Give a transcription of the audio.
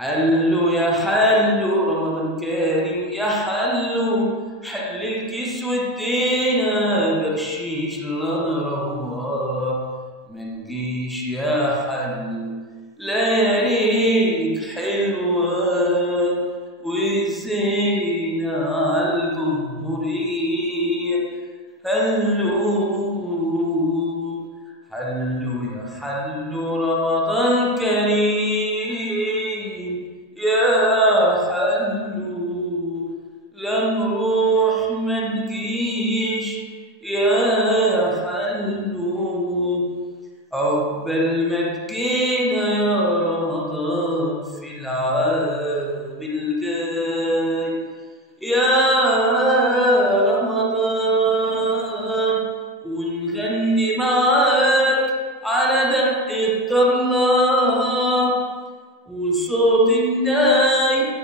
حلو يا حلو رمضان كريم يا حلو، حل الكيس وادينا بقشيش لنروح منجيش يا حلو. لياليك حلوة والزينة عالجمهورية. حلو حلو يا حلو رمضان كريم نروح منجيش يا حلو. عقبال ما تجينا يا رمضان في العام الجاي يا رمضان، ونغني معاك على دق الطبلة وصوت الناي